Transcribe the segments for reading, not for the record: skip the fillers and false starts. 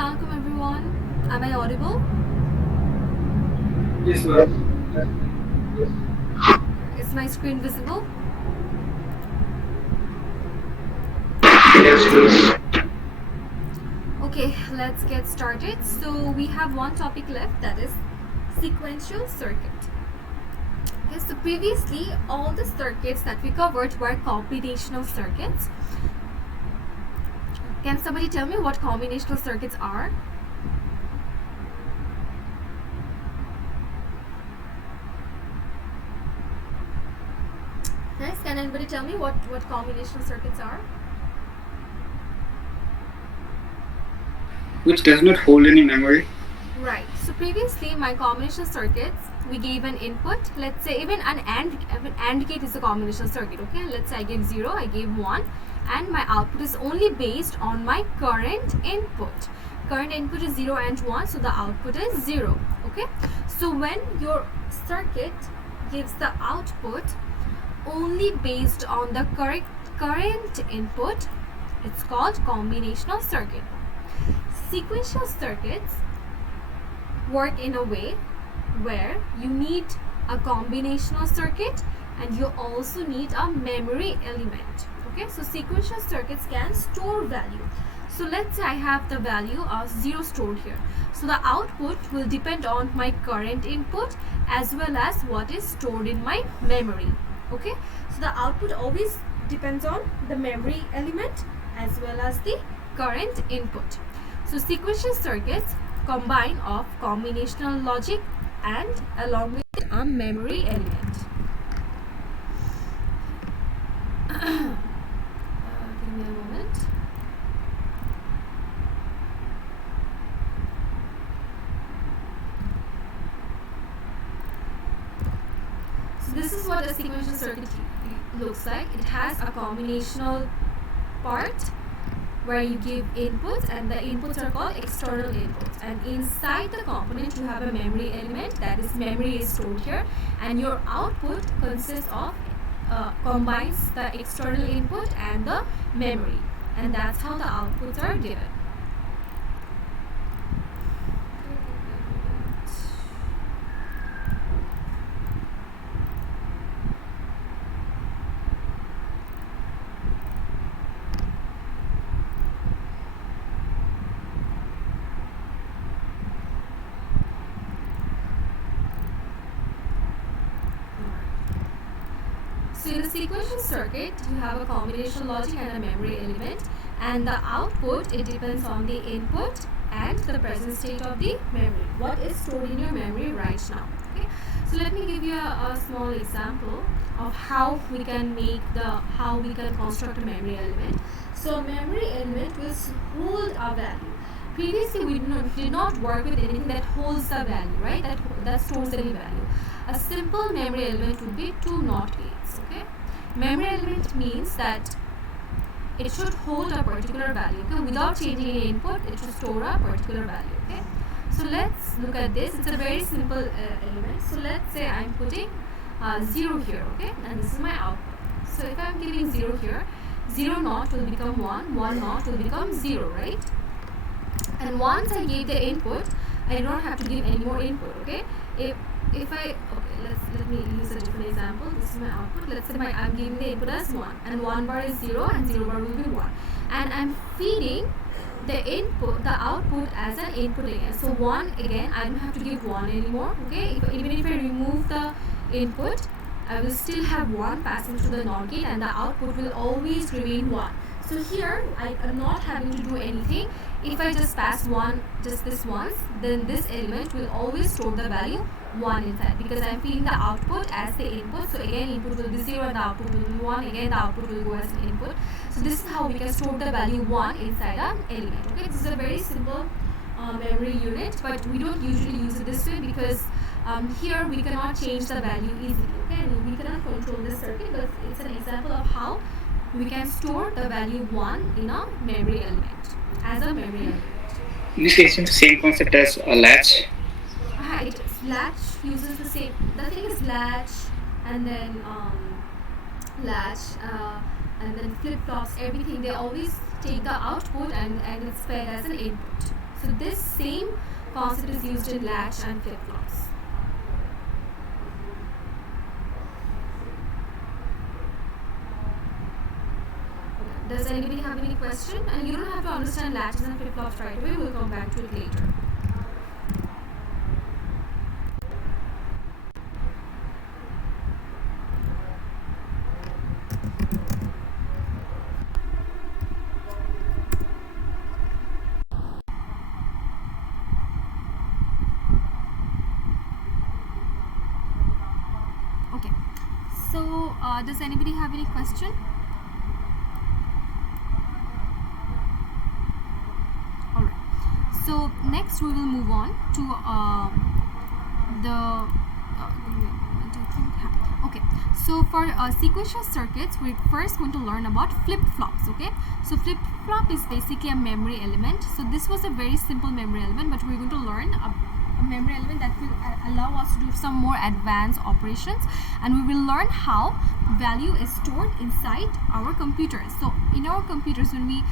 Assalamualaikum everyone. Am I audible? Yes, ma'am. Is my screen visible? Yes, please. Okay, let's get started. So we have one topic left, that is sequential circuit. Okay, so previously all the circuits that we covered were combinational circuits. Can somebody tell me what combinational circuits are? Yes, can anybody tell me what combinational circuits are? Which does not hold any memory. Right. So previously, my combinational circuits, we gave an input. Let's say even an AND gate is a combinational circuit. Okay. Let's say I gave 0, I gave 1, and my output is only based on my current input. Current input is 0 and 1, so the output is 0. Okay. So when your circuit gives the output only based on the current input, it's called combinational circuit. Sequential circuits work in a way where you need a combinational circuit and you also need a memory element. Okay, so sequential circuits can store value. So let's say I have the value of 0 stored here. So the output will depend on my current input as well as what is stored in my memory. Okay, so the output always depends on the memory element as well as the current input. So sequential circuits combine of combinational logic and along with a memory element. Give me a moment. So this is what a sequential circuit looks like. It has a combinational part where you give inputs, and the inputs are called external inputs, and inside the component you have a memory element, that is memory is stored here, and your output consists of combines the external input and the memory, and that's how the outputs are given. So in a sequential circuit, you have a combination logic and a memory element, and the output, it depends on the input and the present state of the memory. What is stored in your memory right now? Okay. So let me give you a small example of how we can construct a memory element. So a memory element will hold a value. Previously, we did not work with anything that holds the value, right? That stores any value. A simple memory element would be two NOT gates. Okay, memory element means that it should hold a particular value. Okay, without changing any input, it should store a particular value. Okay, so let's look at this. It's a very simple element. So let's say I'm putting 0 here. Okay, and this is my output. So if I'm giving 0 here, 0 naught will become 1, 1 naught will become 0, right? And once I gave the input, I don't have to give any more input. Okay, if I let me use a different example. This is my output. Let's say I'm giving the input as 1, and 1 bar is 0 and 0 bar will be 1, and I'm feeding the output as an input again. So 1 again, I don't have to give 1 anymore. Okay, even if I remove the input, I will still have 1 passing through the NOT gate, and the output will always remain 1. So here I am not having to do anything. If I just pass 1 just this once, then this element will always store the value 1 inside, because I am feeding the output as the input. So again, input will be 0 and the output will be 1. Again, the output will go as an input. So this is how we can store the value 1 inside an element. Okay, this is a very simple memory unit, but we don't usually use it this way because here we cannot change the value easily. Okay, and we cannot control this circuit, but it's an example of how we can store the value 1 in a memory element as a memory element. In this case, it's the same concept as a latch. Right, latch uses the same. The thing is latch, and then flip flops. Everything, they always take the output and it's fed as an input. So this same concept is used in latch and flip-flops. Does anybody have any question? And you don't have to understand latches and flip-flops right away. We'll come back to it later. Okay. So, does anybody have any question? So next we will move on to okay, so for sequential circuits we're first going to learn about flip-flops. Okay, so flip-flop is basically a memory element. So this was a very simple memory element, but we're going to learn a memory element that will allow us to do some more advanced operations, and we will learn how value is stored inside our computers. So in our computers, when we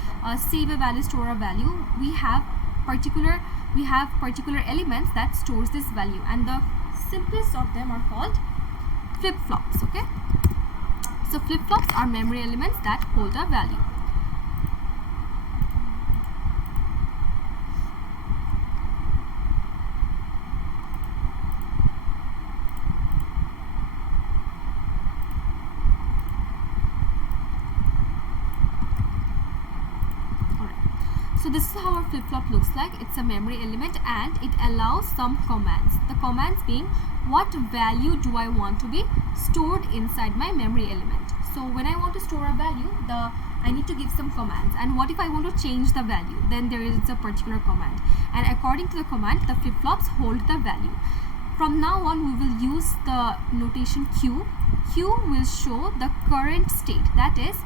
save a value, store a value, we have particular elements that stores this value, and the simplest of them are called flip-flops. Okay, so flip-flops are memory elements that hold a value. So this is how our flip-flop looks like. It's a memory element and it allows some commands. The commands being, what value do I want to be stored inside my memory element? So when I want to store a value, I need to give some commands. And what if I want to change the value? Then there is a particular command. And according to the command, the flip-flops hold the value. From now on, we will use the notation Q. Q will show the current state. That is,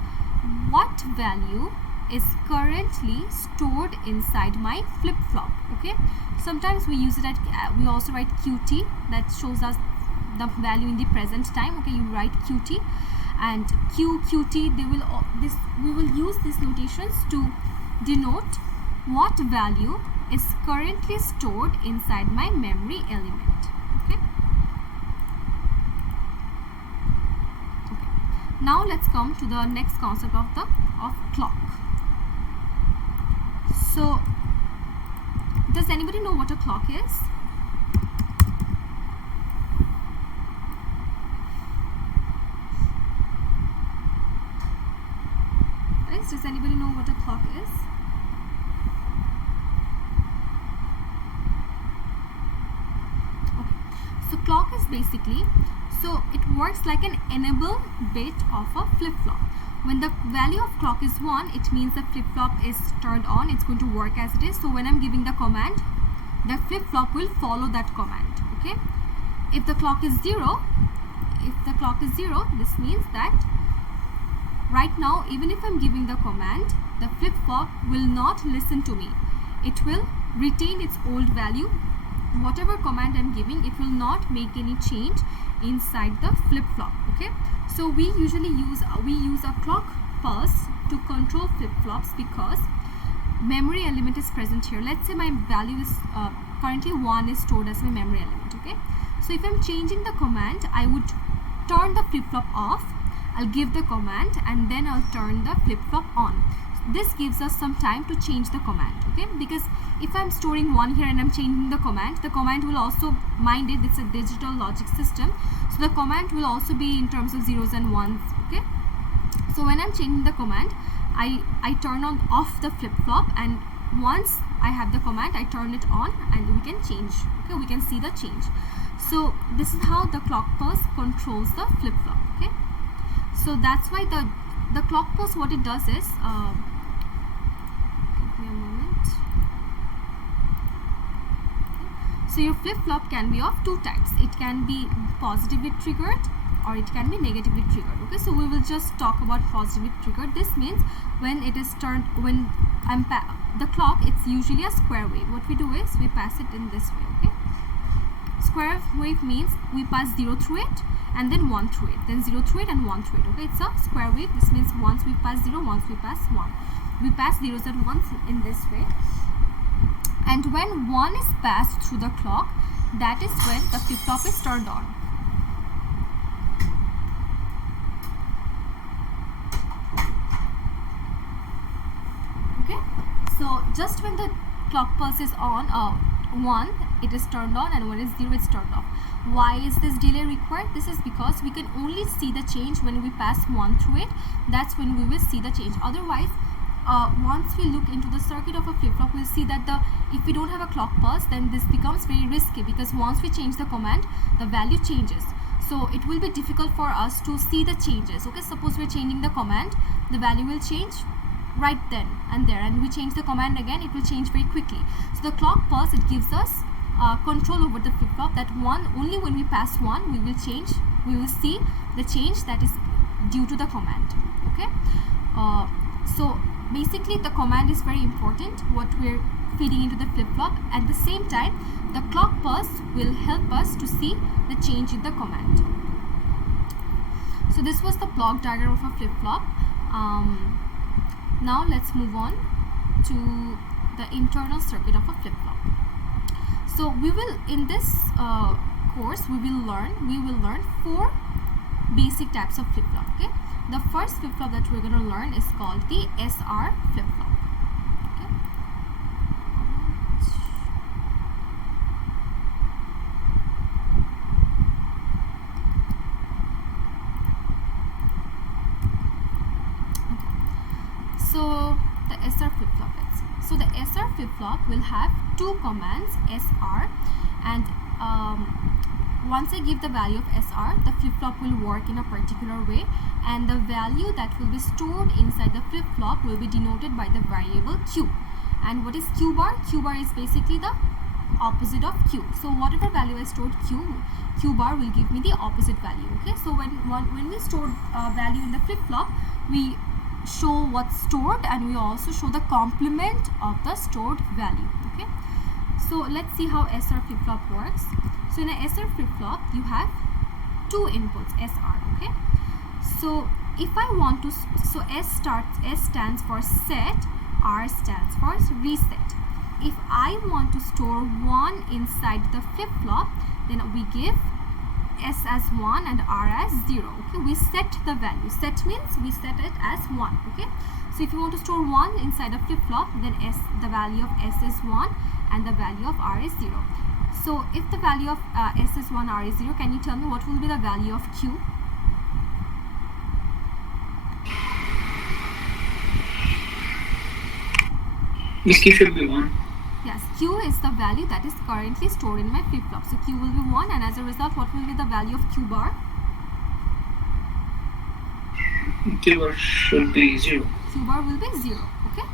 what value is currently stored inside my flip-flop. Okay, sometimes we use it at we also write QT, that shows us the value in the present time. Okay, you write QT and QT. We will use these notations to denote what value is currently stored inside my memory element. Okay, now let's come to the next concept of clock. So, does anybody know what a clock is? Guys, does anybody know what a clock is? Okay, so clock is basically, so it works like an enable bit of a flip-flop. When the value of clock is 1, it means the flip-flop is turned on. It's going to work as it is. So when I'm giving the command, the flip-flop will follow that command. Okay. If the clock is 0, this means that right now, even if I'm giving the command, the flip-flop will not listen to me. It will retain its old value. Whatever command I'm giving, it will not make any change inside the flip-flop. Okay, so we usually use a clock pulse to control flip-flops because memory element is present here. Let's say my value is currently 1 is stored as my memory element. Okay, so if I'm changing the command, I would turn the flip-flop off, I'll give the command, and then I'll turn the flip-flop on. This gives us some time to change the command. Okay, because if I'm storing 1 here and I'm changing the command will also mind it. It's a digital logic system, so the command will also be in terms of zeros and ones. Okay, so when I'm changing the command, I turn on off the flip-flop, and once I have the command, I turn it on and we can change. Okay, we can see the change. So this is how the clock pulse controls the flip-flop. Okay, so that's why the clock pulse, what it does is give me a moment. So your flip-flop can be of two types. It can be positively triggered or it can be negatively triggered. Okay, so we will just talk about positively triggered. This means when it is turned, when the clock, it's usually a square wave. What we do is we pass it in this way. Okay, square wave means we pass 0 through it and then 1 through it, then 0 through it and 1 through it. Okay, it's a square wave. This means once we pass 0, once we pass 1. We pass zeros and ones in this way. And when 1 is passed through the clock, that is when the flip-flop is turned on. Okay, so just when the clock pulse is on, 1 it is turned on, and when it's 0 it's turned off. Why is this delay required? This is because we can only see the change when we pass 1 through it. That's when we will see the change. Otherwise, once we look into the circuit of a flip-flop, we'll see that if we don't have a clock pulse, then this becomes very risky, because once we change the command, the value changes. So it will be difficult for us to see the changes. Okay, suppose we're changing the command, the value will change right then and there, and we change the command again, it will change very quickly. So the clock pulse, it gives us control over the flip-flop, that only when we pass 1 we will see the change that is due to the command. Okay, so basically the command is very important, what we're feeding into the flip-flop. At the same time, the clock pulse will help us to see the change in the command. So this was the block diagram of a flip-flop. Now let's move on to the internal circuit of a flip-flop. So we will, in this course, we will learn 4 basic types of flip-flop. Okay, the first flip-flop that we're going to learn is called the SR flip-flop. Okay. So the SR flip-flop is. So the SR flip-flop will have 2 commands, SR, and once I give the value of SR, the flip-flop will work in a particular way, and the value that will be stored inside the flip-flop will be denoted by the variable Q. And what is Q bar? Q bar is basically the opposite of Q. So whatever value I stored Q bar will give me the opposite value. Okay, so when we store value in the flip-flop, we show what's stored, and we also show the complement of the stored value. Okay, so let's see how SR flip-flop works. So in a SR flip-flop, you have 2 inputs, SR. Okay, so if I want to, so S stands for set, R stands for reset. If I want to store 1 inside the flip-flop, then we give S as 1 and R as 0. Okay, we set the value. Set means we set it as 1. Okay, so if you want to store 1 inside a flip-flop, then the value of S is 1 and the value of R is 0. So if the value of S is 1, R is 0, can you tell me what will be the value of Q? This Q should be 1. Yes, Q is the value that is currently stored in my flip-flop. So Q will be 1, and as a result, what will be the value of Q bar? Q bar should be 0. Q bar will be 0. Okay,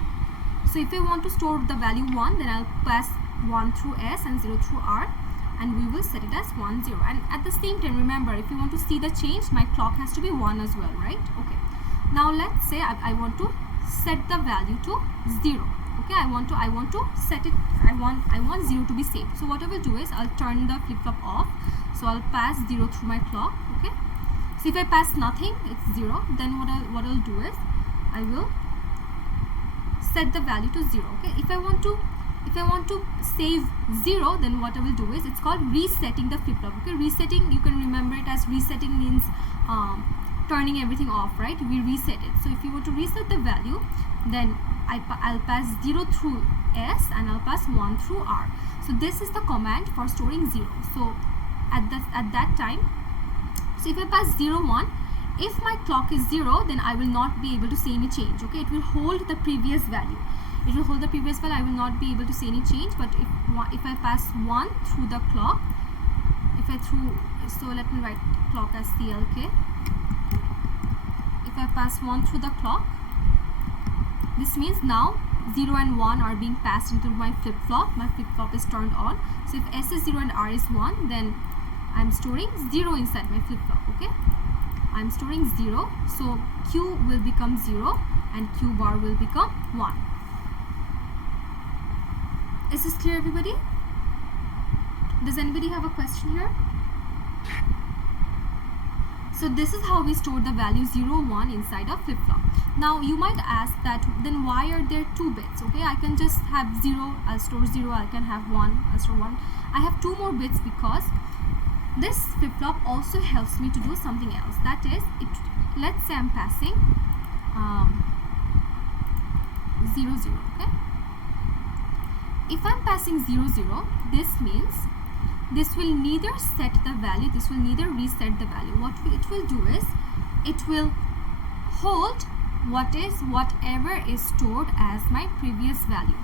so if I want to store the value 1, then I'll pass 1 through S and 0 through R, and we will set it as 1, 0. And at the same time, remember, if you want to see the change, my clock has to be 1 as well, right? Okay, now let's say I want to set the value to 0. Okay, I want to set it, I want 0 to be saved. So what I will do is I'll turn the flip-flop off. So I'll pass 0 through my clock. Okay, so if I pass nothing, it's 0. Then what I'll do is I will set the value to 0. Okay, if I want to save 0, then what I will do is, it's called resetting the flip-flop. Okay, resetting, you can remember it as resetting means turning everything off, right? We reset it. So if you want to reset the value, then I'll pass 0 through S and I'll pass 1 through R. So this is the command for storing 0. So at that time, so if I pass 0, 1, if my clock is 0, then I will not be able to see any change. Okay, it will hold the previous value. It will hold the previous value. I will not be able to see any change. But if I pass 1 through the clock, so let me write clock as CLK. If I pass 1 through the clock, this means now 0 and 1 are being passed into my flip-flop. My flip-flop is turned on. So if S is 0 and R is 1, then I'm storing 0 inside my flip-flop. Okay, I'm storing 0. So Q will become 0 and Q bar will become 1. Is this clear, everybody? Does anybody have a question here? So this is how we store the value 0, 1 inside a flip-flop. Now you might ask that then why are there 2 bits? Okay, I can just have 0, I'll store 0, I can have 1, I'll store 1. I have 2 more bits because this flip-flop also helps me to do something else. That is, let's say I'm passing 0, 0, okay? If I'm passing 0, 0, this means this will neither set the value, this will neither reset the value. What it will do is, it will hold whatever is stored as my previous value.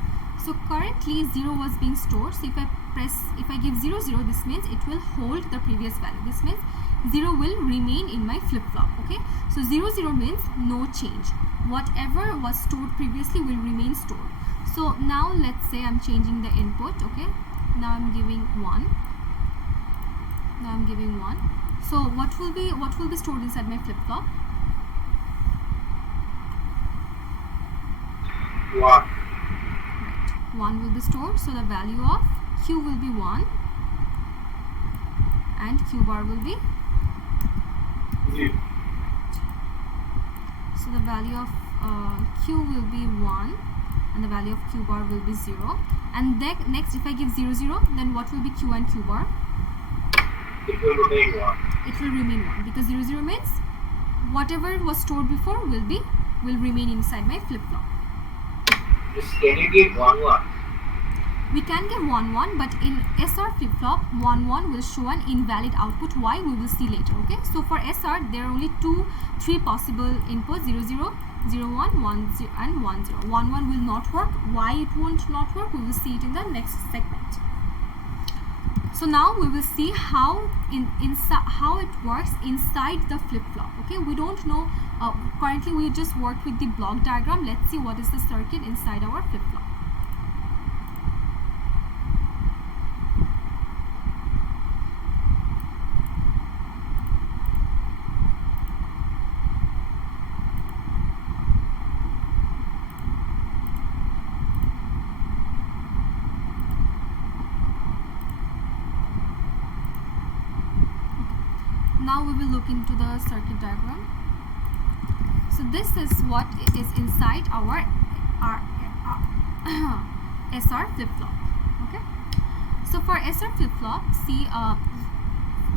So currently 0 was being stored, so if I give 0, 0, this means it will hold the previous value. This means 0 will remain in my flip-flop, okay? So 0, 0 means no change. Whatever was stored previously will remain stored. So now let's say I'm changing the input, okay? Now I'm giving 1. Now I'm giving 1. So what will be stored inside my flip-flop? 1. Right. 1 will be stored, so the value of Q will be 1 and Q bar will be 0. So the value of Q will be 1 and the value of Q bar will be 0. And then next, if I give 0, 0, then what will be Q and Q bar? It will remain 1. It will remain 1 because 0, 0 means whatever was stored before will remain inside my flip-flop. Can you give 1, 1? We can give 1, 1, but in SR flip-flop, 1, 1 will show an invalid output. Why? We will see later, okay? So for SR, there are only 3 possible inputs, 0, 0, 0, 1, 1, 0, and 1, 0. 1, 1 will not work. Why it won't not work? We will see it in the next segment. So now we will see how how it works inside the flip-flop, okay? We don't know, currently we just worked with the block diagram. Let's see what is the circuit inside our flip-flop. Now we will look into the circuit diagram. So this is what is inside our SR flip-flop, okay? So for SR flip-flop, see,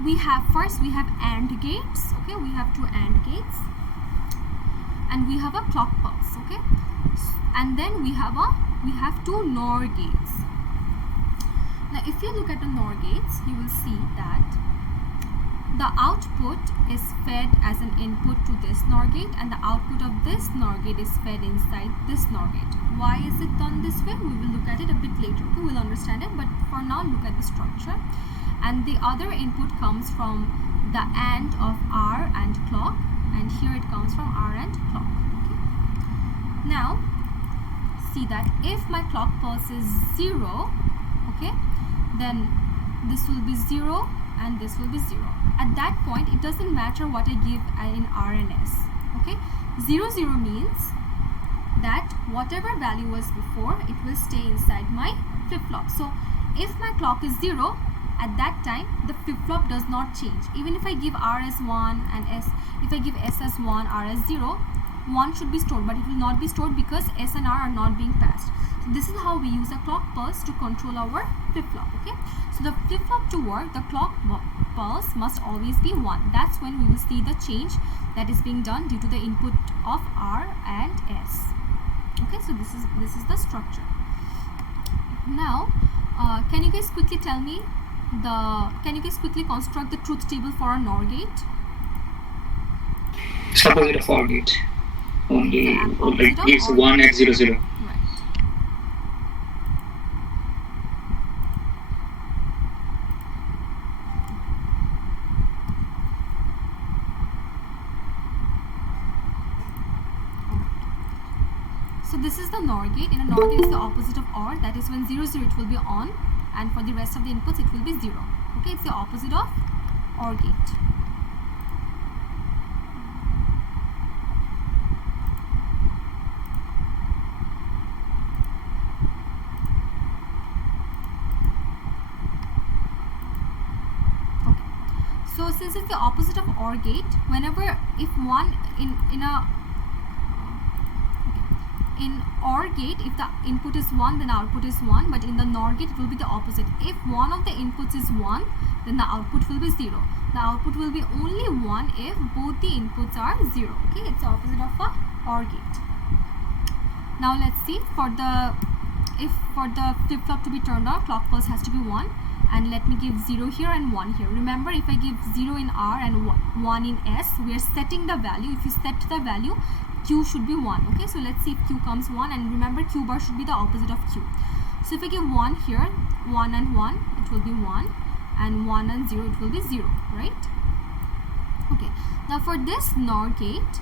we have AND gates, okay? We have 2 AND gates and we have a clock pulse, okay? And then we have 2 NOR gates. Now if you look at the NOR gates, you will see that the output is fed as an input to this NOR gate and the output of this NOR gate is fed inside this NOR gate. Why is it done this way? We will look at it a bit later, okay? We'll understand it, but for now look at the structure. And the other input comes from the AND of R and clock, and here it comes from R and clock, okay? Now see that if my clock pulse is 0, okay, then this will be 0 and this will be 0. At that point, it doesn't matter what I give in R and S, okay? 0, 0 means that whatever value was before, it will stay inside my flip-flop. So if my clock is 0, at that time, the flip-flop does not change. Even if I give R as 1 and S, if I give S as 1, R as 0, 1 should be stored, but it will not be stored because S and R are not being passed. So this is how we use a clock pulse to control our flip-flop, okay? So the flip-flop to work, the clock pulse must always be 1. That's when we will see the change that is being done due to the input of R and S. Okay, so this is the structure. Now, can you guys quickly tell me can you guys quickly construct the truth table for a NOR gate? It's opposite of OR gate. Only Opposite of it's OR 1 at 0, 0. Right. So this is the NOR gate. In a NOR gate, is the opposite of OR. That is when 0, 0, it will be on, and for the rest of the inputs, it will be 0. Okay, it's the opposite of OR gate. So since it's the opposite of OR gate, whenever if one in OR gate, if the input is 1, then output is 1, but in the NOR gate it will be the opposite. If one of the inputs is 1, then the output will be 0. The output will be only 1 if both the inputs are 0. Okay, it's the opposite of a OR gate. Now let's see, for the flip-flop to be turned on, clock pulse has to be 1, and let me give 0 here and 1 here. Remember, if I give 0 in R and 1 in S, we are setting the value. If you set the value, Q should be 1. Okay, so let's see if Q comes 1, and remember Q bar should be the opposite of Q. So if I give 1 here, 1 and 1, it will be 1, and 1 and 0, it will be 0, right? Okay, now for this NOR gate,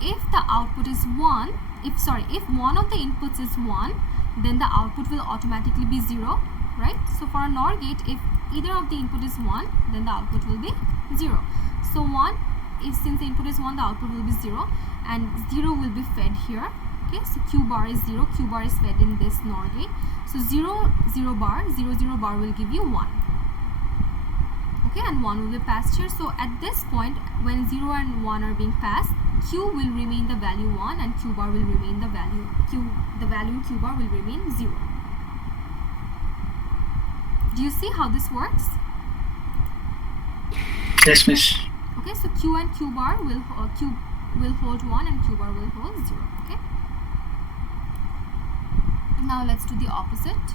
if the output is 1, if one of the inputs is 1, then the output will automatically be 0, right? So for a NOR gate, if either of the input is 1, then the output will be 0. So 1 is, since the input is 1, the output will be 0, and 0 will be fed here. Okay, so Q bar is 0, Q bar is fed in this NOR gate. So 0, 0 bar, 0, 0 bar will give you 1. Okay, and 1 will be passed here. So at this point, when 0 and 1 are being passed, Q will remain the value 1, and Q bar will remain the value the value in Q bar will remain 0. Do you see how this works? Yes, miss. Okay, so Q and Q bar will Q will hold 1 and Q bar will hold 0. Okay. Now let's do the opposite.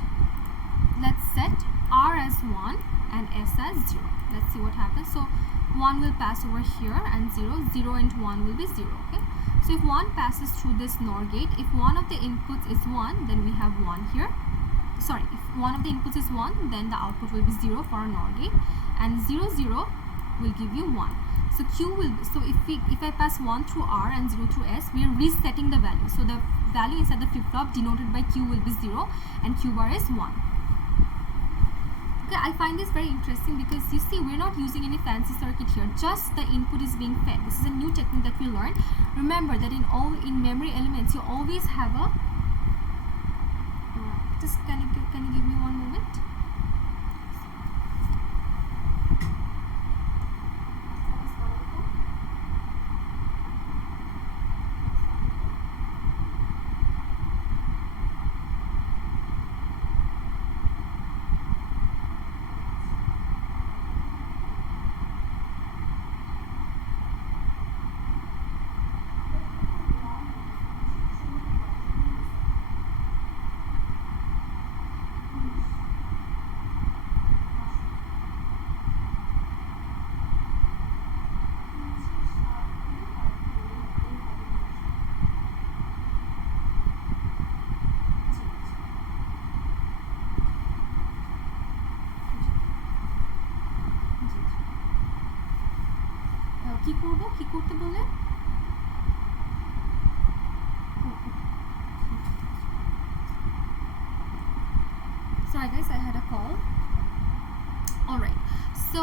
Let's set R as 1 and S as 0. Let's see what happens. So 1 will pass over here, and 0, 0 and 1 will be 0. Okay. So if 1 passes through this NOR gate, if one of the inputs is 1, then we have 1 here. Sorry, if one of the inputs is 1, then the output will be 0 for a NOR gate, and 0, 0 will give you 1. So Q will, so if I pass 1 through R and 0 through S, we are resetting the value. So the value inside the flip-flop denoted by Q will be 0, and Q bar is 1. Okay, I find this very interesting because you see we're not using any fancy circuit here, just the input is being fed. This is a new technique that we learned. Remember that in memory elements you always have a just can you give me one moment? কি করতে বলে sorry guys, I had a call. Alright, so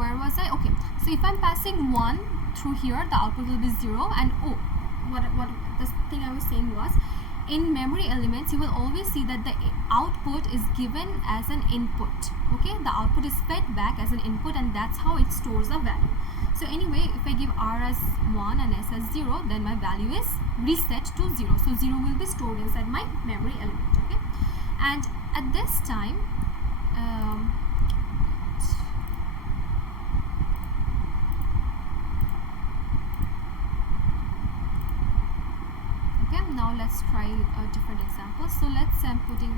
where was I? Okay, so if I'm passing 1 through here, the output will be 0, and what the thing I was saying was, in memory elements you will always see that the output is given as an input. Okay, the output is fed back as an input, and that's how it stores a value. So anyway, if I give R as 1 and S as 0, then my value is reset to 0. So 0 will be stored inside my memory element. Okay, and at this time okay, now let's try a different example. So let's say I'm putting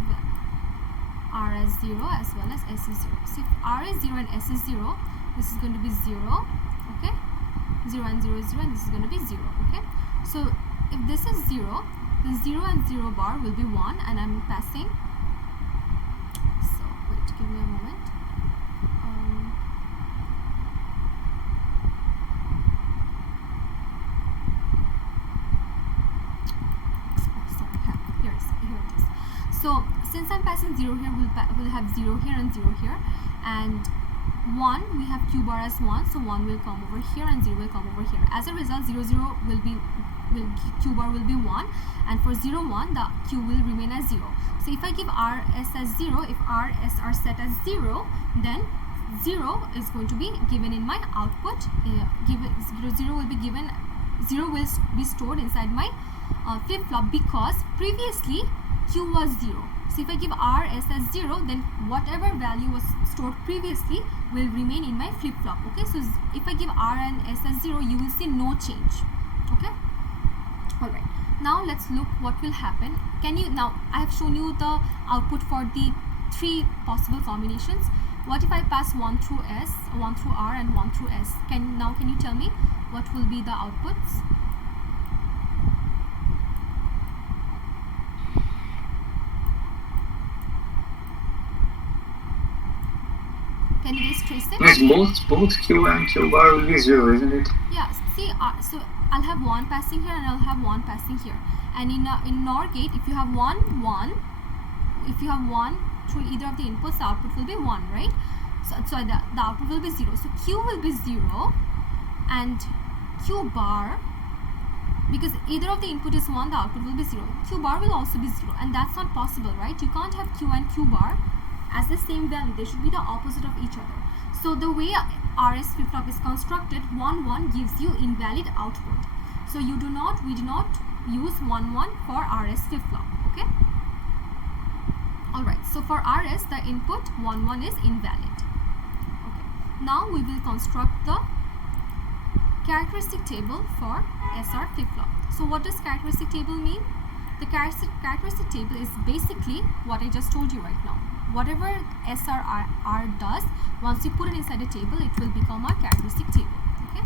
R as 0 as well as S is 0. So if R is 0 and S is 0, this is going to be 0. Okay, 0 and 0 is 0, and this is going to be 0. Okay, so if this is 0, then 0 and 0 bar will be 1, and I'm passing. So wait, give me a moment. Sorry, here it is. So since I'm passing 0 here, we'll have 0 here and 0 here, and 1, we have Q bar as 1, so 1 will come over here and 0 will come over here. As a result, 0, 0 Q bar will be 1, and for 0, 1, the Q will remain as 0. So if I give R, S as 0, if R, S are set as 0, then 0 is going to be given in my output. 0 will be given, 0 will be stored inside my flip-flop, because previously Q was 0. So if I give RS as 0, then whatever value was stored previously will remain in my flip-flop. Okay, so if I give R and S as 0, you will see no change. Okay, alright. Now let's look what will happen. Now I have shown you the output for the 3 possible combinations. What if I pass 1 through S, 1 through R and 1 through S? Can you tell me what will be the outputs? Can you guys trace it? Yes, both Q and Q bar will be 0, isn't it? Yeah, see, so I'll have 1 passing here and I'll have 1 passing here. And in NOR gate, if you have 1 through either of the inputs, the output will be 1, right? So the output will be 0. So Q will be 0 and Q bar, because either of the input is 1, the output will be 0. Q bar will also be 0, and that's not possible, right? You can't have Q and Q bar as the same value. They should be the opposite of each other. So the way RS flip-flop is constructed, 1 1 gives you invalid output. So we do not use 1 1 for RS flip-flop. Okay. Alright, so for RS, the input 1 1 is invalid. Okay. Now we will construct the characteristic table for SR flip-flop. So what does characteristic table mean? The characteristic table is basically what I just told you right now. Whatever SR does, once you put it inside a table, it will become a characteristic table. Okay.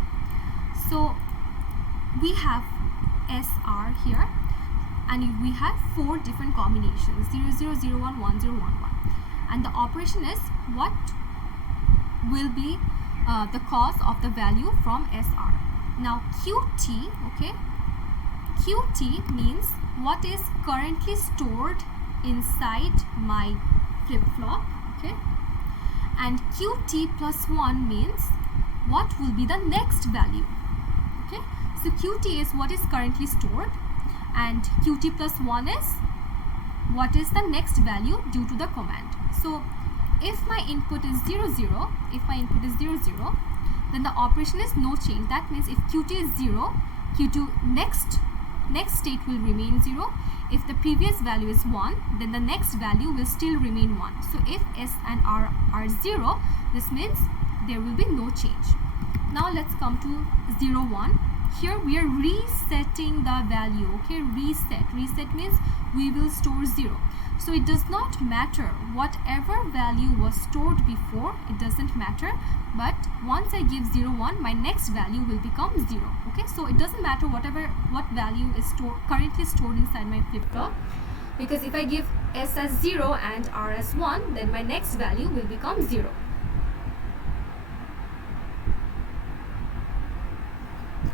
So we have SR here, and we have 4 different combinations: 0 0 0 1 1 0 1 1, and the operation is what will be the cause of the value from SR. Now QT, okay, QT means what is currently stored inside my flip-flop, okay, and QT plus 1 means what will be the next value. Okay, so QT is what is currently stored, and QT plus 1 is what is the next value due to the command. So if my input is 0 0, then the operation is no change. That means if QT is 0, Q2 next state will remain 0. If the previous value is 1, then the next value will still remain 1. So if S and R are 0, this means there will be no change. Now let's come to 0 1. Here we are resetting the value. Okay, reset means we will store 0. So it does not matter whatever value was stored before, it doesn't matter, but once I give 0 1, my next value will become 0. Okay, so it doesn't matter what value is currently stored inside my flip-flop, because if I give S as 0 and R as 1, then my next value will become 0.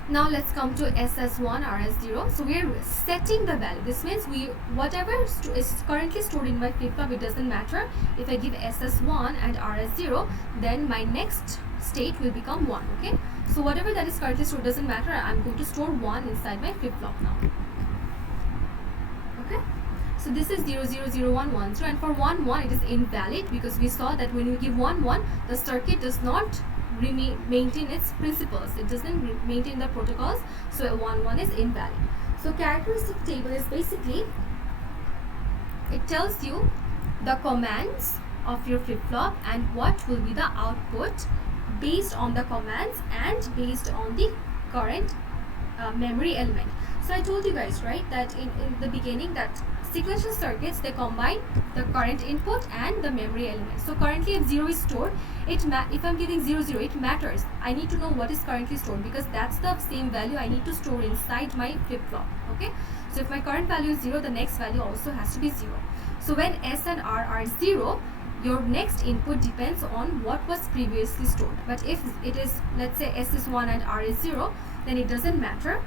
Now let's come to S as 1, R as 0. So we are setting the value. This means whatever is currently stored in my flip-flop, it doesn't matter. If I give S as 1 and R as 0, then my next state will become 1. Okay, so whatever that is currently stored doesn't matter. I'm going to store 1 inside my flip-flop now. Okay, so this is 0 0 0 1 1 0, and for 1 1 it is invalid, because we saw that when you give 1 1, the circuit does not maintain its principles. It doesn't maintain the protocols, so 1 1 is invalid. So characteristic table is basically, it tells you the commands of your flip-flop and what will be the output based on the commands and based on the current memory element. So I told you guys, right, that in the beginning that sequential circuits, they combine the current input and the memory element. So currently if 0 is stored, if I'm giving 0 0, it matters. I need to know what is currently stored, because that's the same value I need to store inside my flip-flop. Okay, so if my current value is 0, the next value also has to be 0. So when S and R are 0, your next input depends on what was previously stored. But if it is, let's say S is 1 and R is 0, then it doesn't matter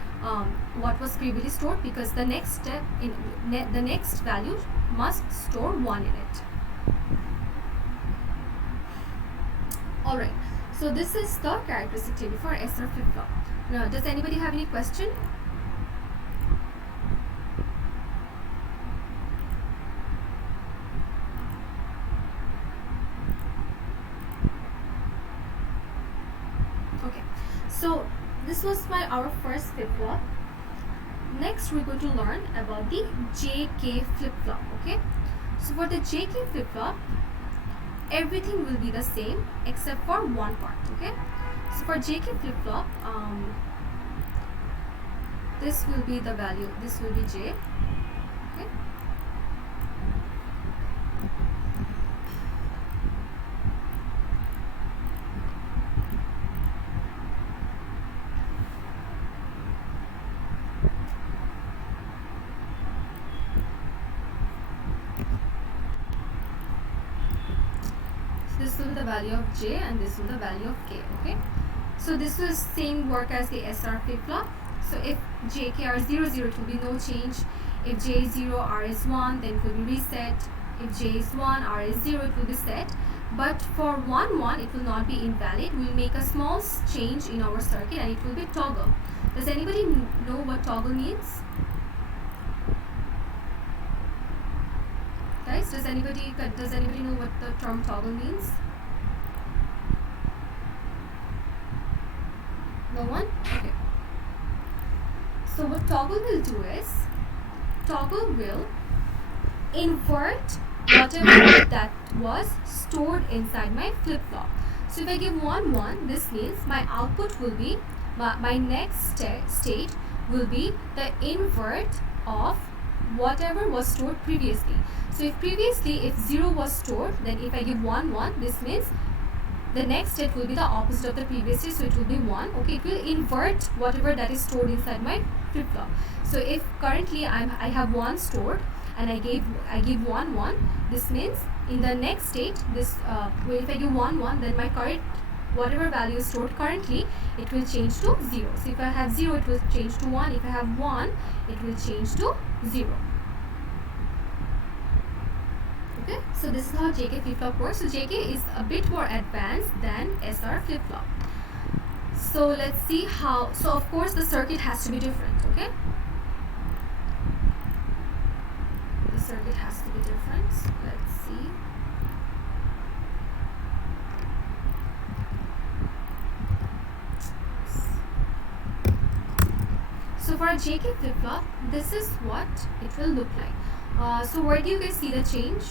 what was previously stored, because the next step in the next value must store 1 in it. Alright, so this is the characteristic table for SR flip-flop. Now, does anybody have any question? So this was our first flip-flop. Next we're going to learn about the JK flip-flop. Okay, so for the JK flip-flop, everything will be the same except for one part. Okay, so for JK flip-flop, this will be the value, this will be J. Okay, this will be the value of J and this will be the value of K. Okay, so this will same work as the SR flip-flop. So if J, K are 0, 0, it will be no change. If J is 0, R is 1, then it will be reset. If J is 1, R is 0, it will be set. But for 1, 1, it will not be invalid. We will make a small change in our circuit and it will be toggle. Does anybody know what toggle means? Guys, does anybody know what the term toggle means? No one? Okay. So what toggle will do is, toggle will invert whatever that was stored inside my flip-flop. So if I give 1, 1, this means my output will be, my next state will be the invert of whatever was stored previously. So if previously, if 0 was stored, then if I give 1, 1, this means the next state will be the opposite of the previous state, so it will be 1. Okay, it will invert whatever that is stored inside my flip-flop. So if currently I have 1 stored and I give 1, 1, this means in the next state, this if I give 1, 1, then my current whatever value is stored currently, it will change to 0. So if I have 0, it will change to 1. If I have 1, it will change to 0. Okay, so this is how JK flip-flop works. So JK is a bit more advanced than SR flip-flop. So let's see how. So of course the circuit has to be different. Okay, the circuit has to be different. So let's see. So for a JK flip-flop, this is what it will look like. So where do you guys see the change?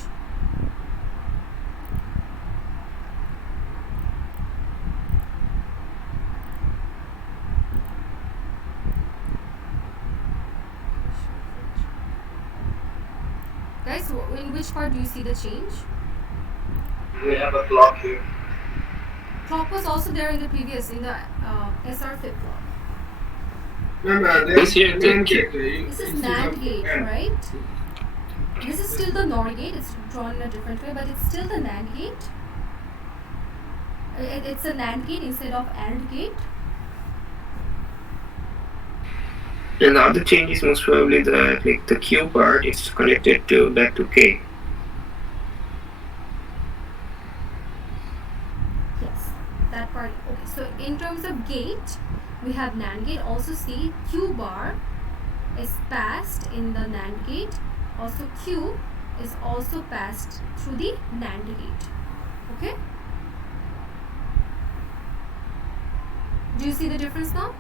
Guys, in which part do you see the change? We have a clock here. Clock was also there in the previous, in the SR flip-flop. This here, This is NAND gate, right? This is still the NOR gate. It's drawn in a different way, but it's still the NAND gate. It's a NAND gate instead of AND gate. And now the change is most probably the Q part is connected to back to K. Yes, that part. Okay, so in terms of gate, we have NAND gate. Also see Q bar is passed in the NAND gate. Also Q is also passed through the NAND gate. Okay? Do you see the difference now?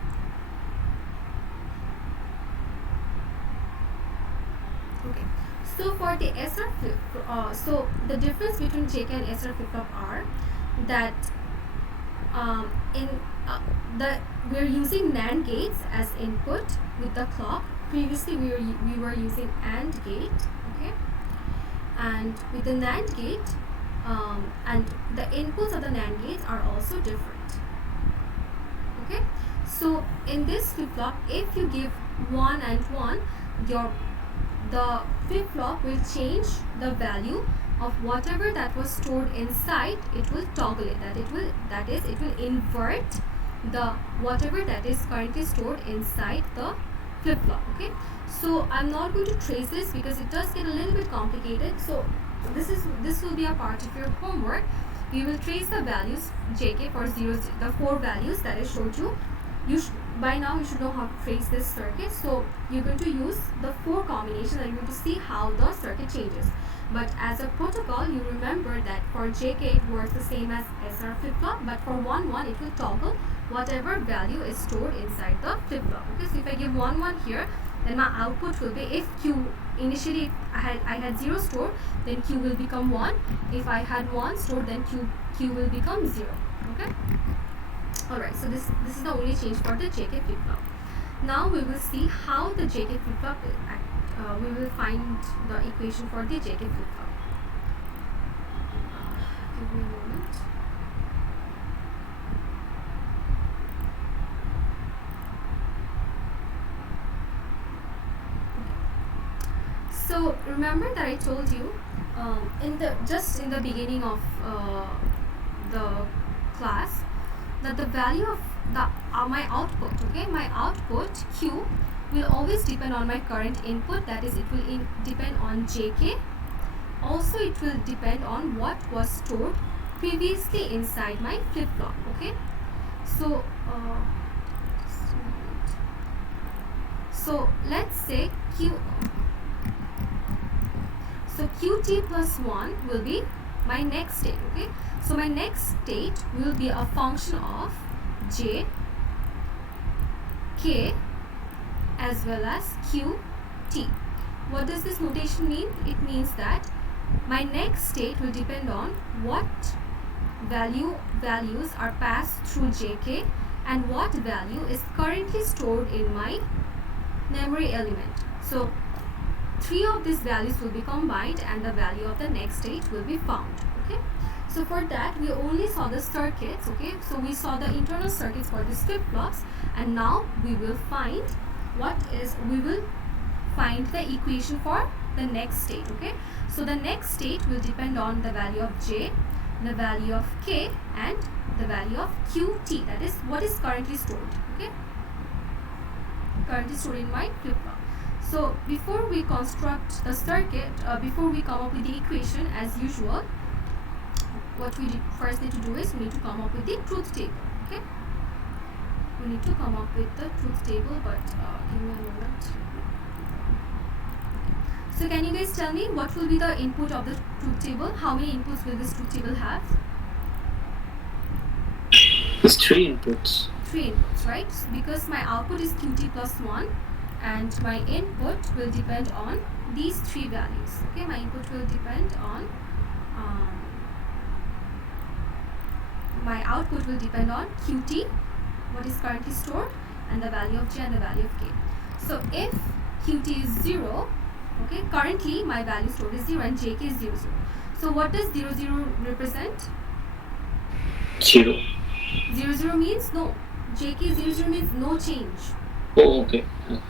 Okay. So for the SR flip, so the difference between JK and SR flip-flop are that we're using NAND gates as input with the clock. Previously we were using AND gate, okay, and with the NAND gate, and the inputs of the NAND gates are also different. Okay, so in this flip-flop, if you give 1 and 1, the flip-flop will change the value of whatever that was stored inside. It will toggle it. That is, it will invert the whatever that is currently stored inside the flip-flop. Okay, so I'm not going to trace this because it does get a little bit complicated. So this will be a part of your homework. You will trace the values JK for 0, the 4 values that I showed you. By now you should know how to trace this circuit. So you're going to use the 4 combinations and you're going to see how the circuit changes. But as a protocol, you remember that for JK it works the same as SR flip-flop, but for 1, 1 it will toggle whatever value is stored inside the flip-flop. Okay, so if I give 1 1 here, then my output will be, if Q initially I had 0 stored, then Q will become 1. If I had 1 stored, then Q will become 0. Okay. Alright, so this is the only change for the JK flip-flop. Now we will see how the JK flip-flop we will find the equation for the JK flip-flop. Give me a moment. So remember that I told you in the beginning of the class that the value of my output, okay, my output Q will always depend on my current input, that is, it will depend on JK. Also, it will depend on what was stored previously inside my flip-flop. Okay, so let's say QT plus 1 will be my next state. Okay, so my next state will be a function of J, K as well as QT. What does this notation mean? It means that my next state will depend on what values are passed through JK and what value is currently stored in my memory element. So 3 of these values will be combined and the value of the next state will be found. Okay, so for that we only saw the circuits. Okay, so we saw the internal circuits for these flip-flops, and now we will find the equation for the next state. Okay, so the next state will depend on the value of J, the value of K and the value of QT, that is what is currently stored. Okay, currently stored in my flip-flop. So before we construct the circuit, before we come up with the equation, as usual, what we first need to do is we need to come up with the truth table. Okay, we need to come up with the truth table, but give me a moment. So can you guys tell me what will be the input of the truth table? How many inputs will this truth table have? It's 3 inputs. 3 inputs, right? Because my output is QT plus 1 and my input will depend on these 3 values. Okay, my input will depend on my output will depend on QT, what is currently stored, and the value of J and the value of K. So if QT is 0, okay, currently my value stored is 0 and JK is 0, 0. So what does 0, 0 represent? 0. 0, 0 means no. JK 0, 0 means no change. Oh, okay.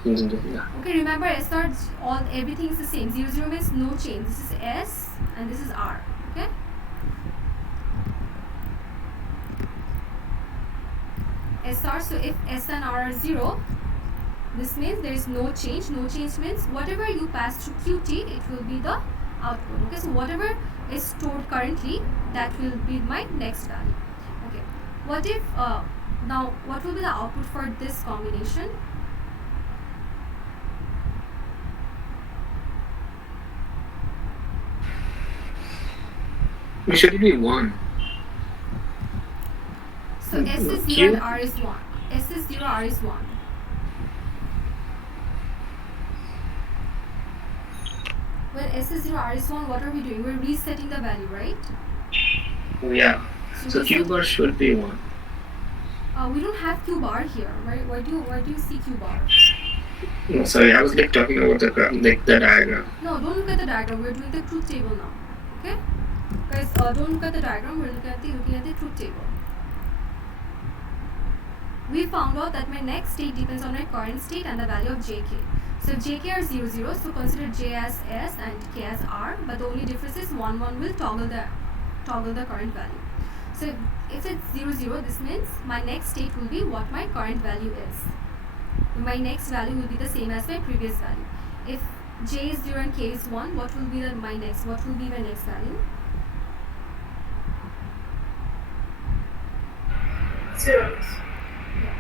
Yeah. Okay, remember SR, everything is the same. 0, 0 means no change. This is S and this is R. Okay. SR, so if S and R are 0, this means there is no change. No change means whatever you pass through QT, it will be the output. Okay, so whatever is stored currently, that will be my next value. Okay, what if now what will be the output for this combination? Should it be 1? So S is 0 and R is 1. S is 0, R is 1. When S is 0, R is 1, what are we doing? We're resetting the value, right? Oh, yeah. So Q bar should be 1. We don't have Q bar here. Why do you see Q bar? No, sorry, I was talking about the diagram. No, don't look at the diagram. We're doing the truth table now. Okay? Guys, don't look at the diagram. We're looking at the truth table. We found out that my next state depends on my current state and the value of JK. So if JK are 0, 0, so consider J as S and K as R, but the only difference is 1, 1 will toggle the current value. So if it's 0, 0, this means my next state will be what my current value is. My next value will be the same as my previous value. If J is 0 and K is 1, what will be my next value? 0.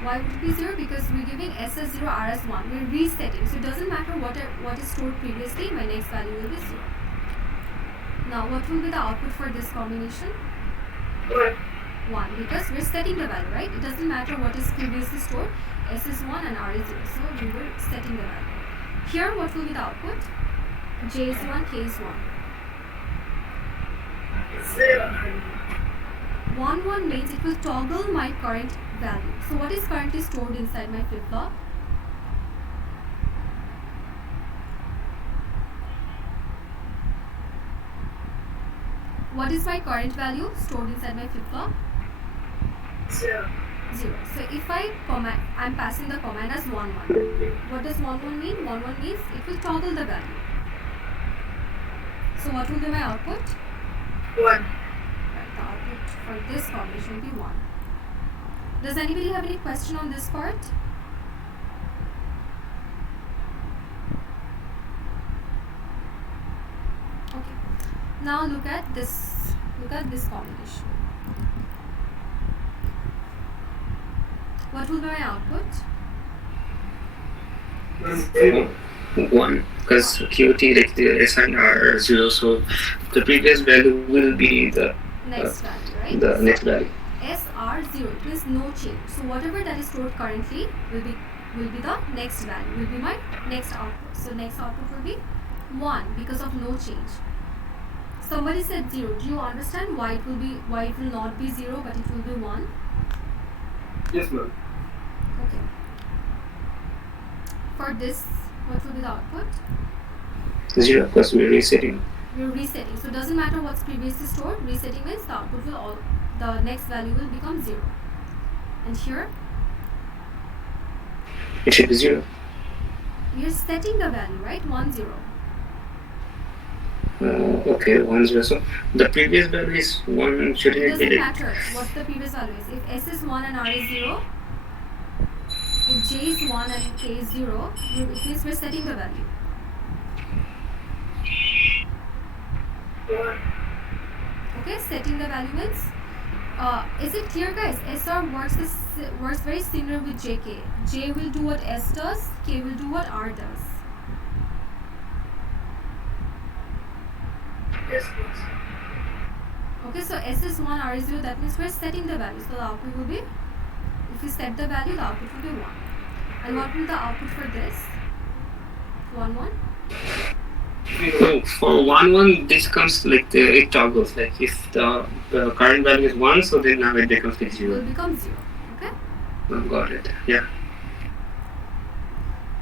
Why would it be 0? Because we're giving S as 0, R as 1. We're resetting. So it doesn't matter what is stored previously, my next value will be 0. Now what will be the output for this combination? 1. 1 because we're setting the value, right? It doesn't matter what is previously stored. S is 1 and R is 0. So we were setting the value. Here what will be the output? J is 1, K is 1. 1 1 means it will toggle my current value. So what is currently stored inside my flip-flop? What is my current value stored inside my flip-flop? 0. 0. So if I'm passing the command as 1 1. What does 1 1 mean? 1 1 means it will toggle the value. So what will be my output? 1. Right, the output for this combination will be 1. Does anybody have any question on this part? Okay. Now look at this combination. What will be my output? 1, because QT, like the S and R are 0, so the previous value will be the Next value, right? the next value. SR 0, it means no change. So whatever that is stored currently will be the next value, will be my next output. So next output will be 1 because of no change. Somebody said 0. Do you understand why it will not be 0 but it will be 1? Yes, ma'am. Okay. For this, what will be the output? 0, because we're resetting. We're resetting. So it doesn't matter what's previously stored. Resetting means the output will the next value will become 0. And here It should be 0. we are setting the value, right? 1 0. Okay, 1 0. So the previous value is 1. Shouldn't It it be doesn't like matter what the previous value is. If S is 1 and R is 0, if J is 1 and K is 0, it means we're setting the value. 1. Okay, setting the value means is it clear, guys? SR works very similar with JK. J will do what S does, K will do what R does. Yes, please. Okay, so S is 1, R is 0, that means we're setting the value. So the output will be, if we set the value, the output will be 1. And what will be the output for this? 1 1? Oh, for 1 1, this comes like it toggles. Like if the current value is 1, so then now it becomes like It 0. will become 0. Okay? Oh, got it. Yeah.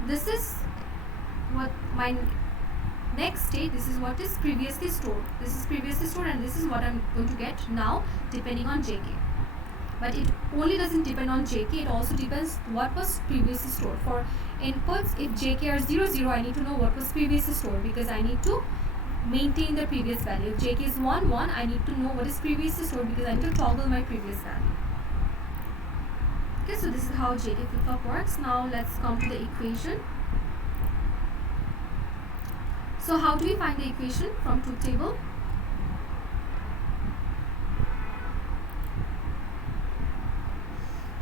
This is what my next state, this is what is previously stored. This is previously stored and this is what I'm going to get now depending on JK. But it only doesn't depend on JK, it also depends what was previously stored. For inputs, if JK are 0 0, I need to know what was previously stored because I need to maintain the previous value. If JK is 1 1, I need to know what is previously stored because I need to toggle my previous value. Okay, so this is how JK flip-flop works. Now let's come to the equation. So how do we find the equation from truth table?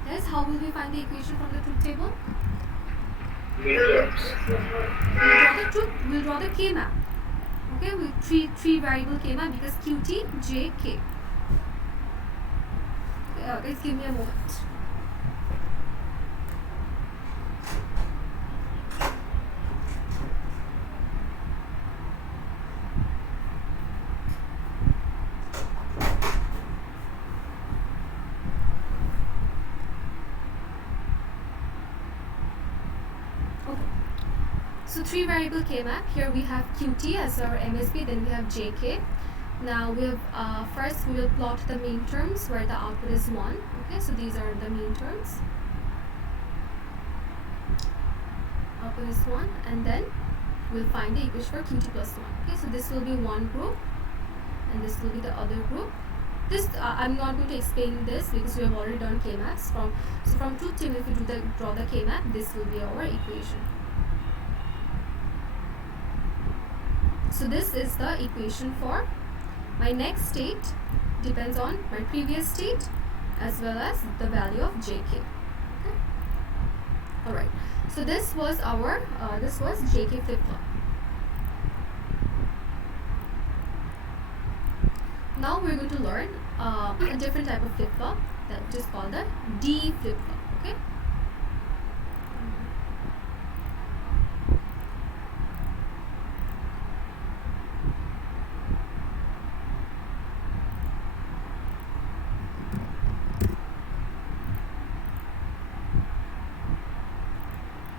Guys, how will we find the equation from the truth table? We'll draw the K map. Okay, with three variable K map because QT, J, K. Guys, give me a moment. So 3 variable K map. Here we have QT as our MSB, then we have JK. Now we have first we will plot the mean terms where the output is 1. Okay, so these are the mean terms. Output is 1, and then we'll find the equation for QT plus 1. Okay, so this will be one group, and this will be the other group. This I'm not going to explain this because we have already done K maps. From truth table, if we draw the K map, this will be our equation. So this is the equation for my next state, depends on my previous state as well as the value of JK. Okay. Alright. So this was our JK flip-flop. Now we're going to learn a different type of flip-flop that is called the D flip-flop. Okay.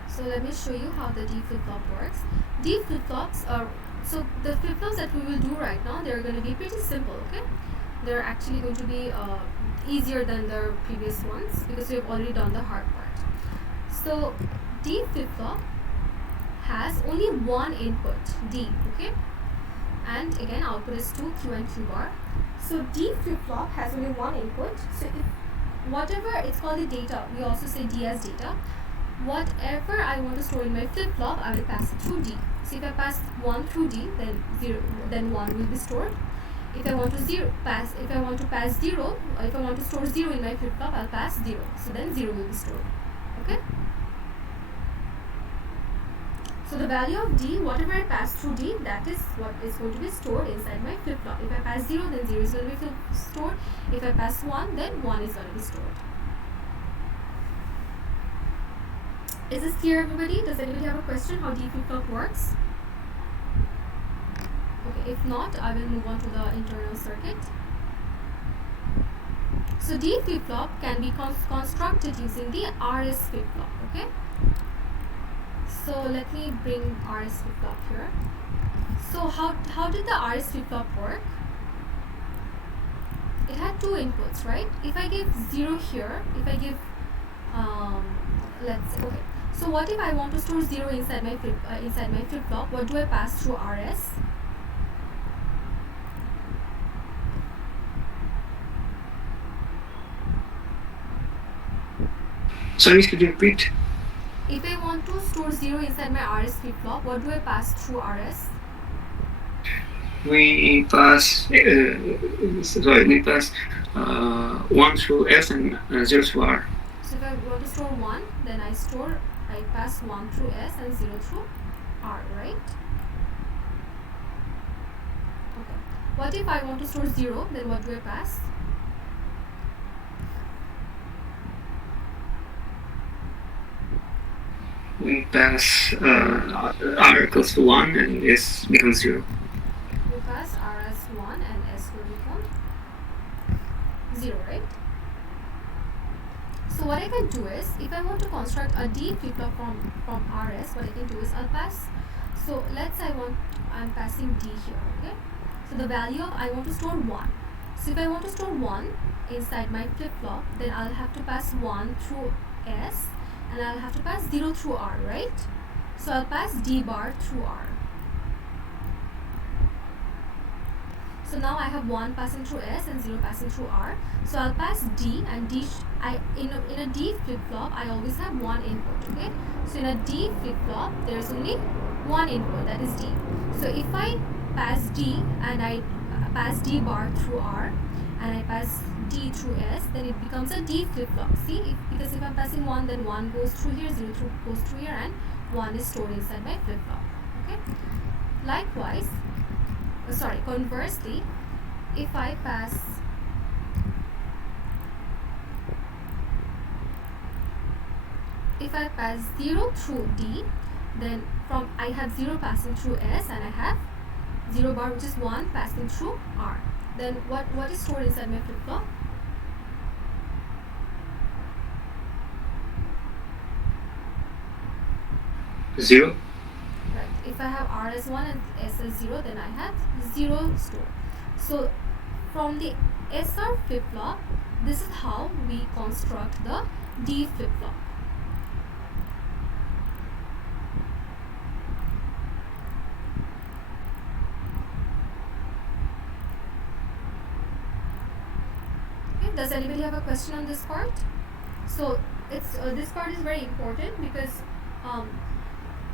So let me show you how the D flip-flop works. D flip-flops are, so the flip-flops that we will do right now, they're going to be pretty simple, okay? They're actually going to be easier than the previous ones because we've already done the hard part. So D flip-flop has only one input, D, okay? And again, output is 2 Q and Q bar. So D flip-flop has only one input. So if whatever, it's called the data, we also say D as data. Whatever I want to store in my flip-flop, I will pass it through D. So if I pass 1 through D, then 1 will be stored. If I want to pass 0, if I want to store 0 in my flip-flop, I'll pass 0. So then 0 will be stored. Okay? So the value of D, whatever I pass through D, that is what is going to be stored inside my flip-flop. If I pass 0, then 0 is going to be stored. If I pass 1, then 1 is going to be stored. Is this clear, everybody? Does anybody have a question how D flip-flop works? Okay, if not, I will move on to the internal circuit. So D flip-flop can be constructed using the RS flip-flop, okay? So let me bring RS flip-flop here. So how did the RS flip-flop work? It had two inputs, right? If I give 0 here, if I give, let's say, okay. So what if I want to store 0 inside my flip-flop? What do I pass through RS? Sorry, could you repeat? If I want to store 0 inside my RS flip-flop, what do I pass through RS? We pass 1 through S and 0 through R. So if I want to store 1, then I pass 1 through S and 0 through R, right? Okay. What if I want to store 0, then what do I pass? We pass R equals to 1 and S becomes 0. We pass R as 1 and S will become 0, right? So what I can do is, if I want to construct a D flip-flop from RS, what I can do is I'll pass, so let's say I'm passing D here, okay? So the value of, I want to store 1. So if I want to store 1 inside my flip-flop, then I'll have to pass 1 through S and I'll have to pass 0 through R, right? So I'll pass D bar through R. So now I have 1 passing through S and 0 passing through R. So I'll pass D, and D, in a D flip-flop, I always have one input, okay? So in a D flip-flop, there's only one input, that is D. So if I pass D and I pass D bar through R and I pass D through S, then it becomes a D flip-flop. See, because if I'm passing 1, then 1 goes through here, 0 goes through here, and 1 is stored inside my flip-flop, okay? Likewise, conversely, if I pass if I pass 0 through D, then I have 0 passing through S and I have 0 bar, which is 1 passing through R. Then what is stored inside my flip-flop? Zero. Right. If I have R as 1 and S as 0, then I have 0 stored. So from the SR flip-flop, this is how we construct the D flip-flop. Okay, does anybody have a question on this part? So it's this part is very important because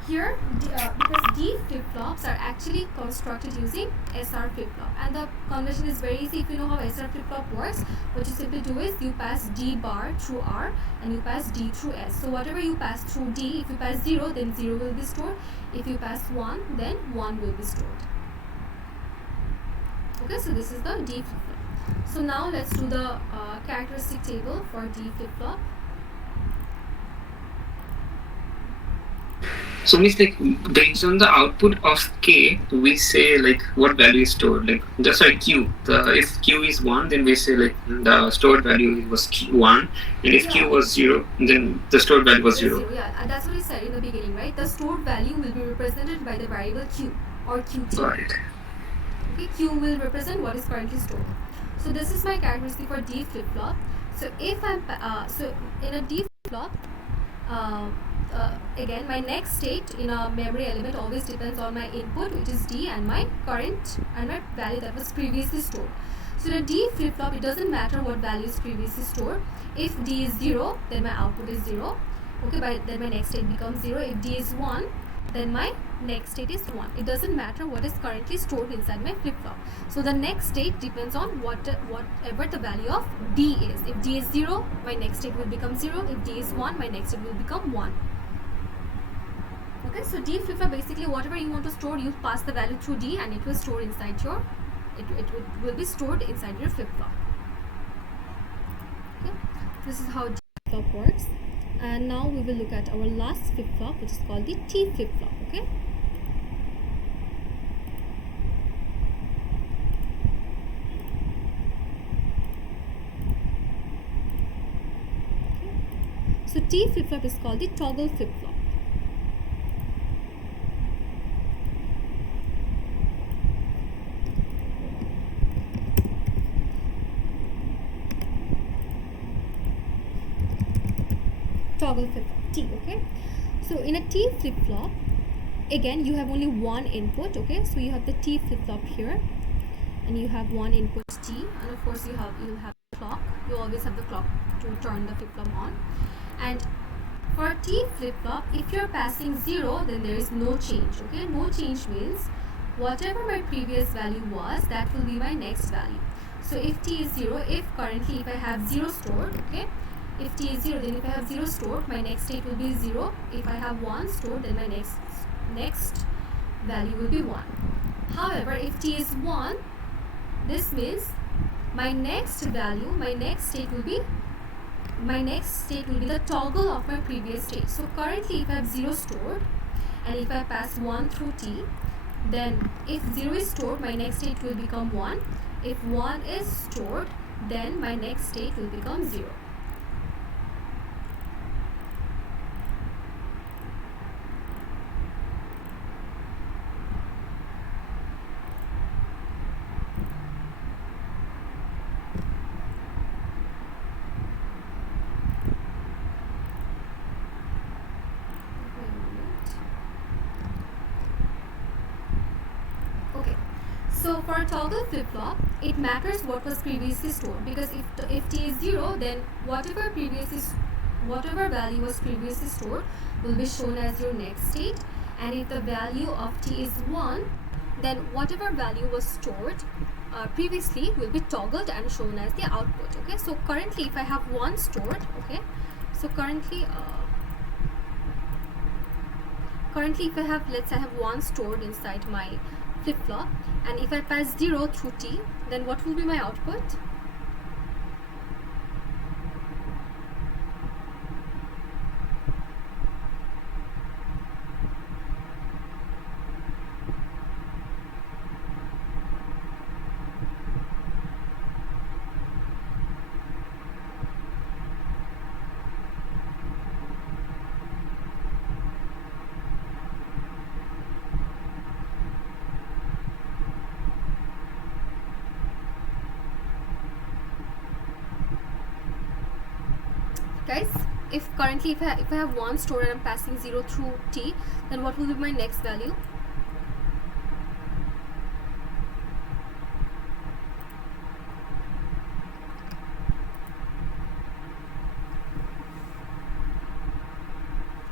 here because D flip-flops are actually constructed using SR flip-flop, and the conversion is very easy. If you know how SR flip-flop works, what you simply do is you pass D bar through R and you pass D through S. So whatever you pass through D, if you pass 0, then 0 will be stored. If you pass 1, then 1 will be stored. Okay, so this is the D flip-flop. So now let's do the characteristic table for D flip-flop. So means like based on the output of K, we say like what value is stored. Like just like Q. If Q is 1, then we say like the stored value was 1, and if Q was 0, then the stored value was 0. Yeah, that's what I said in the beginning, right? The stored value will be represented by the variable Q or QT. Got it. Okay, Q will represent what is currently stored. So this is my characteristic for D flip-flop. So if I'm so in a D flip-flop, again my next state in a memory element always depends on my input, which is D, and my current and my value that was previously stored. So in a D flip-flop, it doesn't matter what value is previously stored. If D is 0, then my output is 0. Okay, then my next state becomes 0. If D is 1, then my next state is 1. It doesn't matter what is currently stored inside my flip-flop. So the next state depends on whatever the value of D is. If D is 0, my next state will become 0. If D is 1, my next state will become 1. Okay, so D flip-flop, basically whatever you want to store, you pass the value through D and it will store inside your, it will be stored inside your flip-flop. Okay, this is how D flip-flop works. And now we will look at our last flip-flop, which is called the T flip-flop. Okay. So T flip-flop is called the toggle flip-flop. Toggle flip-flop, T. Okay. So in a T flip-flop, again you have only one input. Okay, so you have the T flip-flop here, and you have one input T, and of course you'll have the clock. You always have the clock to turn the flip-flop on. And for T flip-flop, if you're passing 0, then there is no change. Okay, no change means whatever my previous value was, that will be my next value. So if T is 0, if I have 0 stored, okay, if T is 0, then if I have 0 stored, my next state will be 0. If I have 1 stored, then my next value will be 1. However, if T is 1, this means my next value, my next state will be the toggle of my previous state. So currently if I have 0 stored, and if I pass 1 through T, then if 0 is stored, my next state will become 1. If 1 is stored, then my next state will become 0. So for a toggle flip-flop, it matters what was previously stored, because if T is 0, then whatever value was previously stored will be shown as your next state, and if the value of T is 1, then whatever value was stored previously will be toggled and shown as the output. Okay, so currently if I have 1 stored, okay, so currently if I have, let's say I have 1 stored inside my flip-flop, and if I pass 0 through T, then what will be my output? Guys, if currently if I have 1 stored and I'm passing 0 through T, then what will be my next value?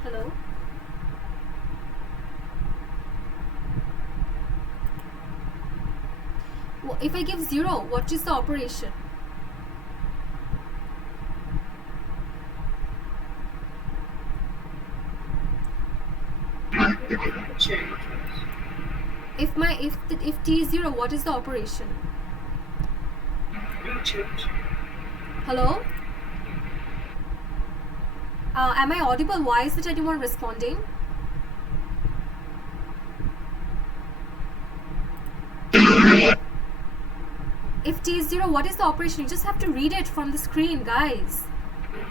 Hello? Well, if I give 0, what is the operation? If T is 0, what is the operation? No change. Hello? Am I audible? Why isn't anyone responding? If t is 0, what is the operation? You just have to read it from the screen, guys.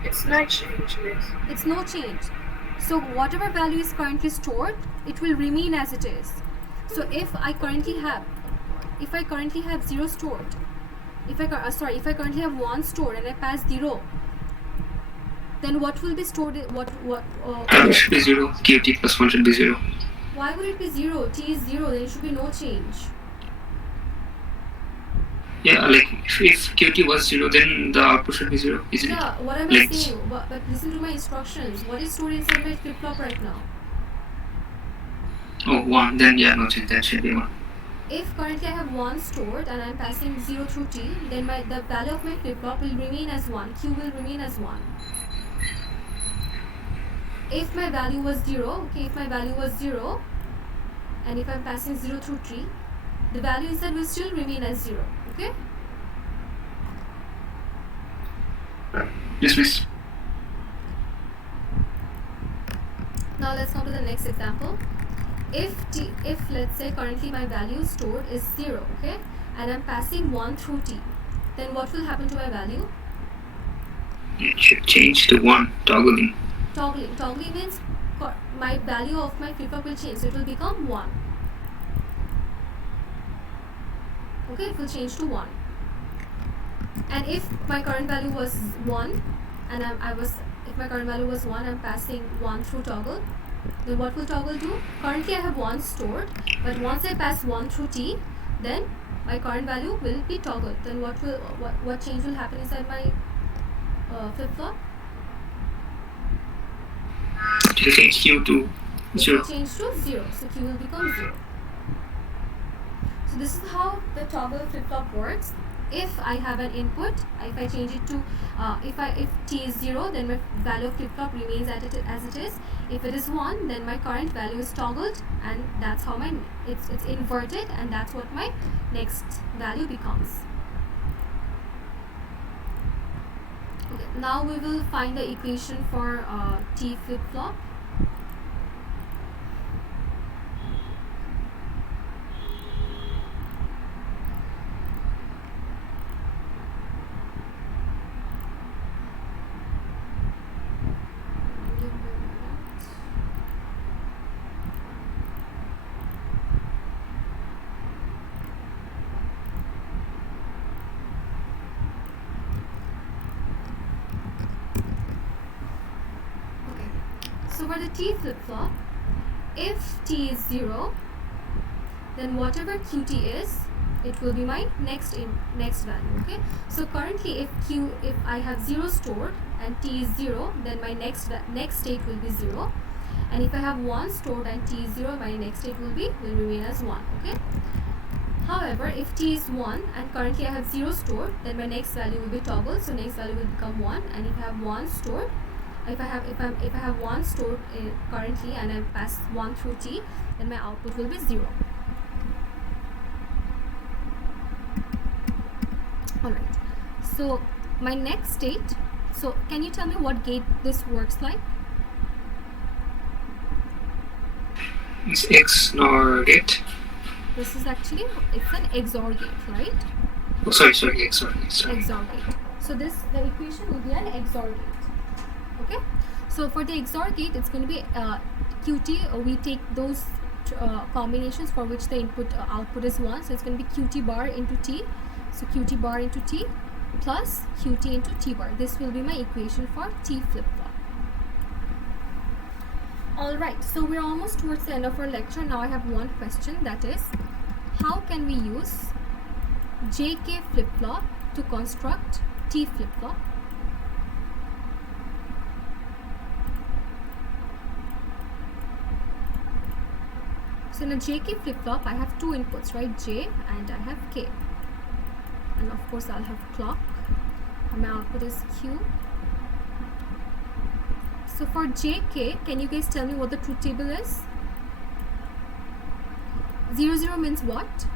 It's not change, miss. It's no change. So whatever value is currently stored, it will remain as it is. So if I currently have 0 stored, if I currently have 1 stored and I pass 0, then what will be stored? It should be 0. QT plus 1 should be 0. Why would it be 0? T is 0, then it should be no change. Yeah, like if QT was 0, then the output should be 0, isn't it? Yeah, what am I saying? But listen to my instructions. What is stored inside my flip-flop right now? Oh, 1. Then yeah, no change. That should be 1. If currently I have 1 stored and I'm passing 0 through t, then the value of my flip-flop will remain as 1. Q will remain as 1. If my value was 0, and if I'm passing 0 through t, the value inside will still remain as 0. Okay? Yes, miss. Now let's come to the next example. If let's say currently my value stored is 0, okay, and I'm passing 1 through t, then what will happen to my value? It should change to 1, toggling. Toggling means my value of my flip-flop will change, so it will become 1. Okay, it will change to 1. And if my current value was 1, and if my current value was 1, I'm passing 1 through toggle, then what will toggle do? Currently I have 1 stored, but once I pass 1 through t, then my current value will be toggled. Then what change will happen inside my flip-flop? It will change Q to 0. It will change to 0, so Q will become 0. So this is how the toggle flip-flop works. If I have an input, if I change it to, if t is 0, then my value of flip-flop remains as it is. If it is 1, then my current value is toggled, and that's how it's inverted, and that's what my next value becomes. Okay, now we will find the equation for t flip-flop. So for the t flip-flop, if t is 0, then whatever qt is, it will be my next value. Okay. So currently, if I have 0 stored and t is 0, then my next state will be 0. And if I have 1 stored and t is 0, my next state will remain as 1. Okay. However, if t is 1 and currently I have 0 stored, then my next value will be toggled. So next value will become 1. And if I have 1 stored, if I have 1 stored currently and I pass 1 through t, then my output will be 0. Alright, so my next state, so can you tell me what gate this works like? It's XOR gate. This is actually, it's an XOR gate, right? Oh, sorry, XOR gate. XOR gate. So the equation will be an XOR gate. Okay, so for the XOR gate, it's going to be QT. We take those combinations for which the output is 1. So it's going to be QT bar into T. So QT bar into T plus QT into T bar. This will be my equation for T flip-flop. Alright, so we're almost towards the end of our lecture. Now I have one question, that is, how can we use JK flip-flop to construct T flip-flop? So in a JK flip-flop, I have two inputs, right? J and I have K. And of course, I'll have clock. And my output is Q. So for JK, can you guys tell me what the truth table is? 0, 0 means what?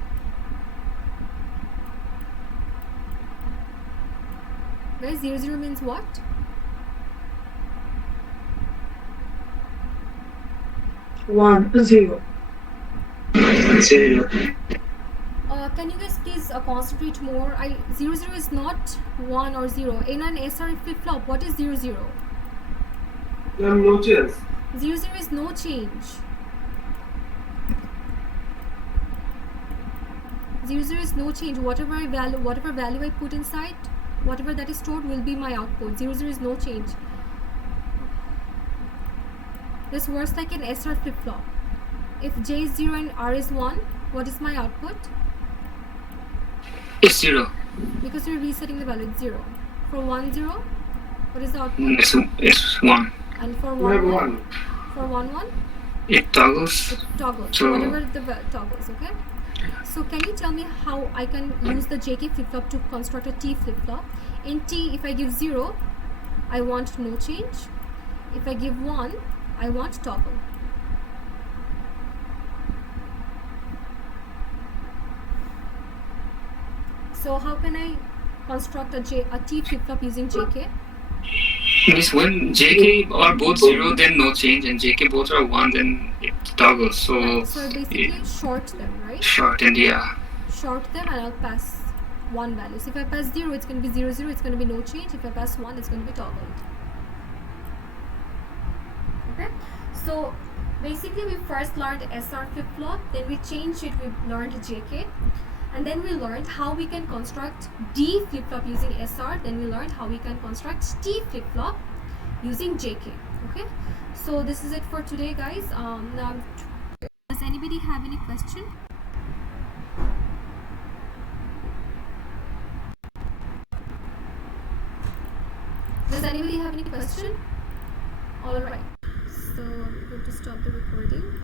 Guys, 00 means what? One, zero. Zero. Can you guys please concentrate more? 00 is not 1 or 0. In an SR flip-flop, what is 00? No chance. 00 is no change. 00 is no change. Whatever value I put inside, whatever that is stored will be my output. 00 is no change. This works like an SR flip-flop. If J is 0 and R is 1, what is my output? It's 0. Because you're resetting the value, it's 0. For 1, 0, what is the output? It's 1. And for We have 1, 1? one. For 1, 1? It toggles. It toggles. So- Whatever the toggles, okay? So can you tell me how I can use the JK flip-flop to construct a T flip-flop? In T, if I give 0, I want no change. If I give 1, I want toggle. So how can I construct a T flip-flop using JK? Means when JK are both 0, then no change, and JK both are 1, then it toggles. So, Right, so I basically short them, right? short and yeah. Short them and I'll pass one value. So if I pass 0, it's going to be 0, 0, it's going to be no change. If I pass 1, it's going to be toggled. Okay, so basically we first learned SR flip-flop, then we changed it, we learned JK, and then we learned how we can construct D flip-flop using SR, then we learned how we can construct T flip-flop using JK. Okay, so this is it for today, guys. Now, does anybody have any question? Does anybody have any question? All right, so I'm going to stop the recording.